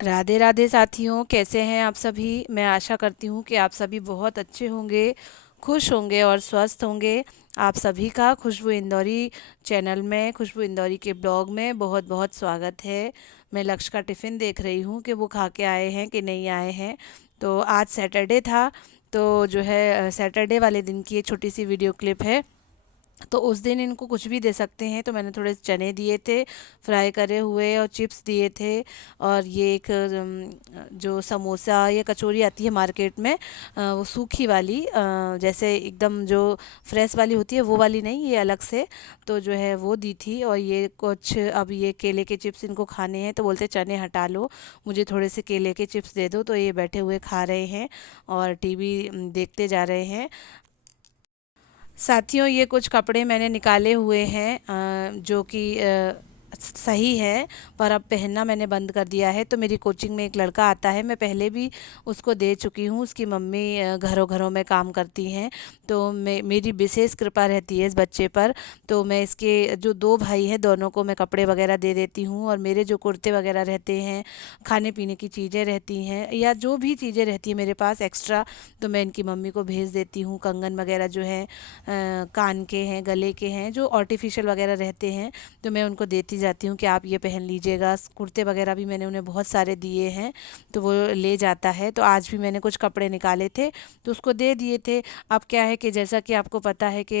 राधे राधे साथियों, कैसे हैं आप सभी। मैं आशा करती हूँ कि आप सभी बहुत अच्छे होंगे, खुश होंगे और स्वस्थ होंगे। आप सभी का खुशबू इंदौरी चैनल में, खुशबू इंदौरी के ब्लॉग में बहुत बहुत स्वागत है। मैं लक्ष्य का टिफ़िन देख रही हूँ कि वो खा के आए हैं कि नहीं आए हैं। तो आज सैटरडे था, तो जो है सैटरडे वाले दिन की एक छोटी सी वीडियो क्लिप है। तो उस दिन इनको कुछ भी दे सकते हैं, तो मैंने थोड़े चने दिए थे फ्राई करे हुए, और चिप्स दिए थे। और ये एक जो समोसा या कचौरी आती है मार्केट में, वो सूखी वाली, जैसे एकदम जो फ्रेश वाली होती है वो वाली नहीं, ये अलग से। तो जो है वो दी थी। और ये कुछ, अब ये केले के चिप्स इनको खाने हैं, तो बोलते चने हटा लो, मुझे थोड़े से केले के चिप्स दे दो। तो ये बैठे हुए खा रहे हैं और टीवी देखते जा रहे हैं। साथियों, ये कुछ कपड़े मैंने निकाले हुए हैं, जो कि सही है, पर अब पहनना मैंने बंद कर दिया है। तो मेरी कोचिंग में एक लड़का आता है, मैं पहले भी उसको दे चुकी हूँ। उसकी मम्मी घरों घरों में काम करती हैं, तो मेरी विशेष कृपा रहती है इस बच्चे पर। तो मैं इसके जो दो भाई हैं, दोनों को मैं कपड़े वगैरह दे देती हूँ। और मेरे जो कुर्ते वगैरह रहते हैं, खाने पीने की चीज़ें रहती हैं, या जो भी चीज़ें रहती हैं मेरे पास एक्स्ट्रा, तो मैं इनकी मम्मी को भेज देती हूँ। कंगन वगैरह जो है, कान के हैं, गले के हैं, जो आर्टिफिशियल वगैरह रहते हैं, तो मैं उनको देती जाती हूँ कि आप ये पहन लीजिएगा। कुर्ते वगैरह भी मैंने उन्हें बहुत सारे दिए हैं, तो वो ले जाता है। तो आज भी मैंने कुछ कपड़े निकाले थे, तो उसको दे दिए थे। अब क्या है कि जैसा कि आपको पता है कि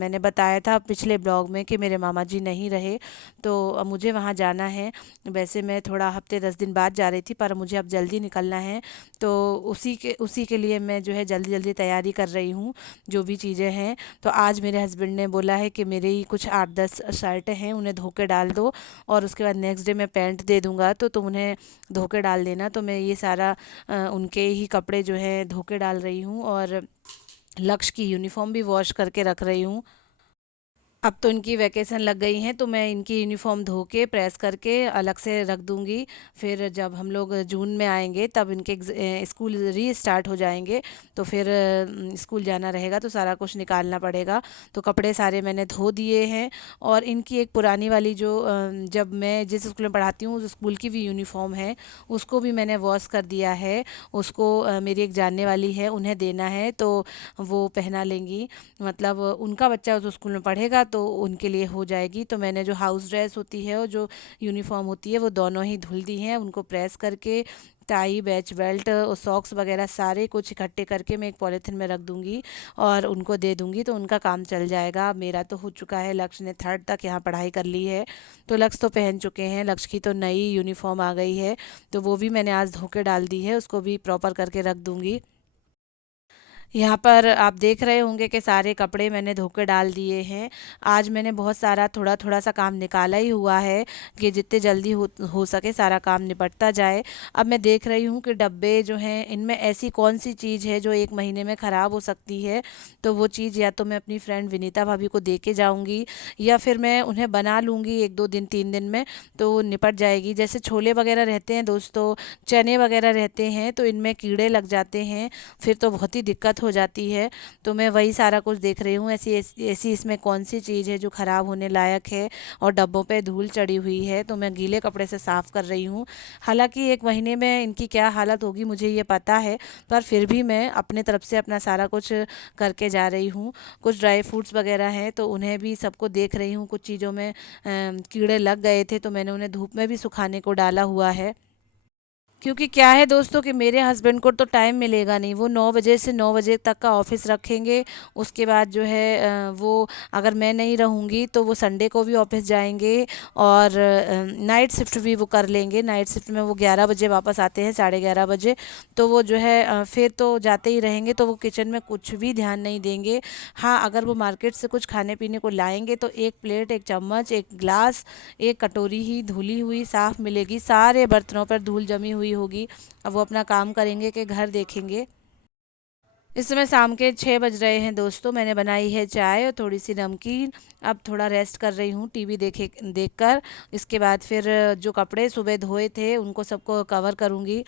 मैंने बताया था पिछले ब्लॉग में कि मेरे मामा जी नहीं रहे, तो अब मुझे वहाँ जाना है। वैसे मैं थोड़ा हफ्ते 10 दिन बाद जा रही थी, पर मुझे अब जल्दी निकलना है। तो उसी के लिए मैं जो है जल्दी जल्दी तैयारी कर रही हूँ, जो भी चीज़ें हैं। तो आज मेरे हस्बैंड ने बोला है कि मेरे ही कुछ 8-10 शर्ट हैं, उन्हें धो के डाल दो, और उसके बाद नेक्स्ट डे मैं पैंट दे दूँगा, तो तुम उन्हें धो के डाल देना। तो मैं ये सारा उनके ही कपड़े जो है धो के डाल रही हूँ, और लक्ष्य की यूनिफ़ॉर्म भी वॉश करके रख रही हूँ। अब तो इनकी वैकेशन लग गई हैं, तो मैं इनकी यूनिफ़ॉर्म धो के प्रेस करके अलग से रख दूँगी। फिर जब हम लोग जून में आएँगे, तब इनके स्कूल रीस्टार्ट हो जाएँगे, तो फिर स्कूल जाना रहेगा, तो सारा कुछ निकालना पड़ेगा। तो कपड़े सारे मैंने धो दिए हैं। और इनकी एक पुरानी वाली जो जब मैं जिस स्कूल में पढ़ाती हूँ उस स्कूल की भी यूनिफ़ॉर्म है, उसको भी मैंने वॉश कर दिया है। उसको मेरी एक जानने वाली है, उन्हें देना है, तो वो पहना लेंगी। मतलब उनका बच्चा उस स्कूल में पढ़ेगा, तो उनके लिए हो जाएगी। तो मैंने जो हाउस ड्रेस होती है और जो यूनिफ़ॉर्म होती है, वो दोनों ही धुल दी हैं। उनको प्रेस करके टाई, बैच, बेल्ट और सॉक्स वगैरह सारे कुछ इकट्ठे करके मैं एक पॉलीथिन में रख दूँगी और उनको दे दूँगी, तो उनका काम चल जाएगा। अब मेरा तो हो चुका है, लक्ष्य ने 3rd तक यहाँ पढ़ाई कर ली है, तो लक्ष्य तो पहन चुके हैं। लक्ष्य की तो नई यूनिफ़ॉर्म आ गई है, तो वो भी मैंने आज धो के डाल दी है, उसको भी प्रॉपर करके रख दूँगी। यहाँ पर आप देख रहे होंगे कि सारे कपड़े मैंने धो के डाल दिए हैं। आज मैंने बहुत सारा थोड़ा-थोड़ा सा काम निकाला ही हुआ है कि जितने जल्दी हो सके सारा काम निपटता जाए। अब मैं देख रही हूँ कि डब्बे जो हैं, इनमें ऐसी कौन-सी चीज़ है जो 1 महीने में ख़राब हो सकती है। तो वो चीज़ या तो मैं अपनी फ्रेंड विनीता भाभी को दे के जाऊँगी, या फिर मैं उन्हें बना लूँगी 1-2 दिन, 3 दिन में, तो वो निपट जाएगी। जैसे छोले वग़ैरह रहते हैं दोस्तों, चने वग़ैरह रहते हैं, तो इनमें कीड़े लग जाते हैं, फिर तो बहुत ही दिक्कत हो जाती है। तो मैं वही सारा कुछ देख रही हूँ, ऐसी ऐसी ऐसी इसमें कौन सी चीज़ है जो ख़राब होने लायक है, और डब्बों पे धूल चढ़ी हुई है, तो मैं गीले कपड़े से साफ़ कर रही हूँ। हालांकि 1 महीने में इनकी क्या हालत होगी मुझे ये पता है, पर फिर भी मैं अपने तरफ से अपना सारा कुछ करके जा रही हूँ। कुछ ड्राई फ्रूट्स वगैरह हैं, तो उन्हें भी सबको देख रही हूँ। कुछ चीज़ों में कीड़े लग गए थे, तो मैंने उन्हें धूप में भी सुखाने को डाला हुआ है। क्योंकि क्या है दोस्तों कि मेरे हस्बैंड को तो टाइम मिलेगा नहीं, वो 9 बजे से 9 बजे तक का ऑफिस रखेंगे। उसके बाद जो है वो, अगर मैं नहीं रहूँगी तो वो संडे को भी ऑफिस जाएंगे, और नाइट शिफ्ट भी वो कर लेंगे। नाइट शिफ्ट में वो 11 बजे वापस आते हैं, 11:30 बजे। तो वो जो है फिर तो जाते ही रहेंगे, तो वो किचन में कुछ भी ध्यान नहीं देंगे। हाँ, अगर वो मार्केट से कुछ खाने पीने को लाएंगे, तो एक प्लेट, एक चम्मच, एक ग्लास, एक कटोरी ही धुली हुई साफ़ मिलेगी, सारे बर्तनों पर धूल जमी हुई होगी। अब वो अपना काम करेंगे कि घर देखेंगे। इस समय शाम के 6 बज रहे हैं दोस्तों। मैंने बनाई है चाय और थोड़ी सी नमकीन। अब थोड़ा रेस्ट कर रही हूँ टीवी देखकर। इसके बाद फिर जो कपड़े सुबह धोए थे उनको सबको कवर करूँगी।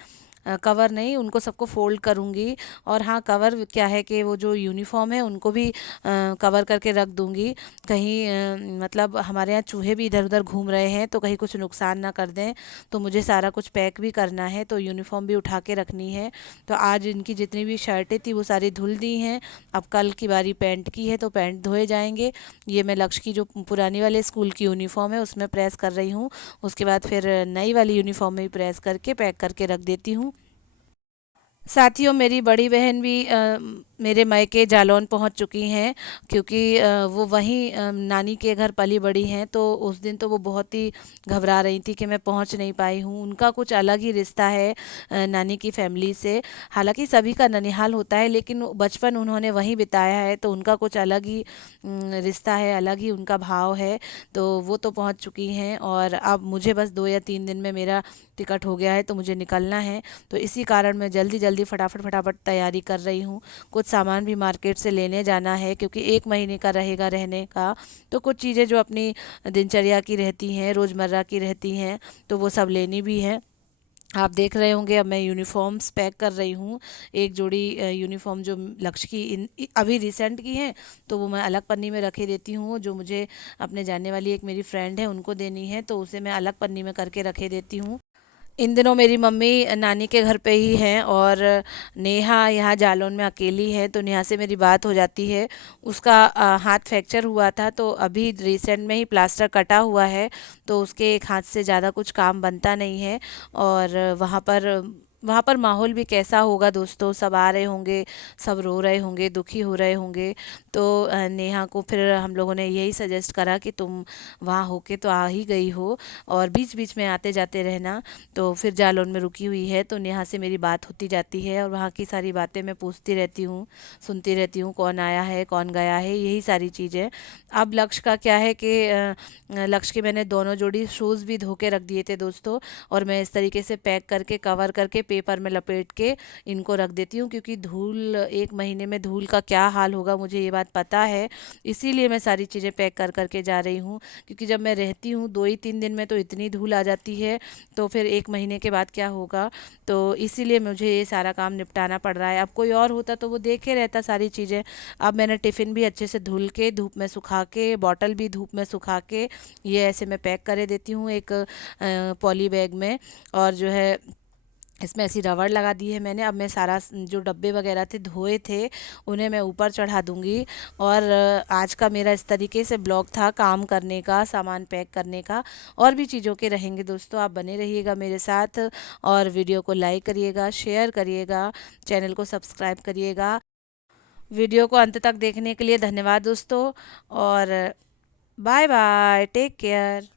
कवर नहीं, उनको सबको फ़ोल्ड करूँगी। और हाँ, कवर क्या है कि वो जो यूनिफ़ॉर्म है उनको भी कवर करके रख दूँगी। कहीं मतलब हमारे यहाँ चूहे भी इधर-उधर घूम रहे हैं, तो कहीं कुछ नुकसान ना कर दें। तो मुझे सारा कुछ पैक भी करना है, तो यूनिफ़ॉर्म भी उठा के रखनी है। तो आज इनकी जितनी भी शर्टें थी वो सारी धुल दी हैं। अब कल की बारी पैंट की है, तो पैंट धोए जाएँगे। ये मैं लक्ष्य की जो पुरानी वाले स्कूल की यूनिफ़ॉर्म है उसमें प्रेस कर रही हूँ। उसके बाद फिर नई वाली यूनिफ़ॉर्म में भी प्रेस करके पैक करके रख देती हूँ। साथियों, मेरी बड़ी बहन भी मेरे मायके जालौन पहुंच चुकी हैं, क्योंकि वो वहीं नानी के घर पली बड़ी हैं। तो उस दिन तो वो बहुत ही घबरा रही थी कि मैं पहुंच नहीं पाई हूं। उनका कुछ अलग ही रिश्ता है नानी की फैमिली से। हालांकि सभी का ननिहाल होता है, लेकिन बचपन उन्होंने वहीं बिताया है, तो उनका कुछ अलग ही रिश्ता है, अलग ही उनका भाव है। तो वो तो पहुंच चुकी हैं, और अब मुझे बस 2 या 3 दिन में मेरा टिकट हो गया है, तो मुझे निकलना है। तो इसी कारण मैं जल्दी जल्दी फटाफट फटाफट तैयारी कर रही हूँ। कुछ सामान भी मार्केट से लेने जाना है, क्योंकि 1 महीने का रहेगा रहने का। तो कुछ चीज़ें जो अपनी दिनचर्या की रहती हैं, रोज़मर्रा की रहती हैं, तो वो सब लेनी भी है। आप देख रहे होंगे, अब मैं यूनिफॉर्म्स पैक कर रही हूँ। एक जोड़ी यूनिफॉर्म जो लक्ष्य की अभी रिसेंट की हैं, तो वो मैं अलग पन्नी में रखे देती हूँ। जो मुझे अपने जानने वाली एक मेरी फ्रेंड है उनको देनी है, तो उसे मैं अलग पन्नी में करके रखे देती हूँ। इन दिनों मेरी मम्मी नानी के घर पे ही हैं, और नेहा यहाँ जालौन में अकेली है। तो नेहा से मेरी बात हो जाती है। उसका हाथ फ्रैक्चर हुआ था, तो अभी रिसेंट में ही प्लास्टर कटा हुआ है। तो उसके एक हाथ से ज़्यादा कुछ काम बनता नहीं है। और वहाँ पर माहौल भी कैसा होगा दोस्तों, सब आ रहे होंगे, सब रो रहे होंगे, दुखी हो रहे होंगे। तो नेहा को फिर हम लोगों ने यही सजेस्ट करा कि तुम वहाँ होके तो आ ही गई हो, और बीच बीच में आते जाते रहना। तो फिर जालौन में रुकी हुई है, तो नेहा से मेरी बात होती जाती है, और वहाँ की सारी बातें मैं पूछती रहती हूँ, सुनती रहती हूँ, कौन आया है, कौन गया है, यही सारी चीज़ें। अब लक्ष्य का क्या है कि लक्ष्य के मैंने दोनों जोड़ी शूज़ भी धो के रख दिए थे दोस्तों। और मैं इस तरीके से पैक करके, कवर करके, पेपर में लपेट के इनको रख देती हूँ, क्योंकि धूल, 1 महीने में धूल का क्या हाल होगा मुझे ये बात पता है। इसीलिए मैं सारी चीज़ें पैक कर करके जा रही हूँ, क्योंकि जब मैं रहती हूँ 2 ही 3 दिन में तो इतनी धूल आ जाती है, तो फिर 1 महीने के बाद क्या होगा। तो इसीलिए मुझे ये सारा काम निपटाना पड़ रहा है। अब कोई और होता तो वो देखे रहता सारी चीज़ें। अब मैंने टिफ़िन भी अच्छे से धुल के, धूप में सुखा के, बॉटल भी धूप में सुखा के, ये ऐसे मैं पैक करे देती हूँ एक पॉली बैग में। और जो है, इसमें ऐसी रबड़ लगा दी है मैंने। अब मैं सारा जो डब्बे वगैरह थे धोए थे, उन्हें मैं ऊपर चढ़ा दूंगी। और आज का मेरा इस तरीके से ब्लॉग था, काम करने का, सामान पैक करने का। और भी चीज़ों के रहेंगे दोस्तों, आप बने रहिएगा मेरे साथ। और वीडियो को लाइक करिएगा, शेयर करिएगा, चैनल को सब्सक्राइब करिएगा। वीडियो को अंत तक देखने के लिए धन्यवाद दोस्तों। और बाय बाय, टेक केयर।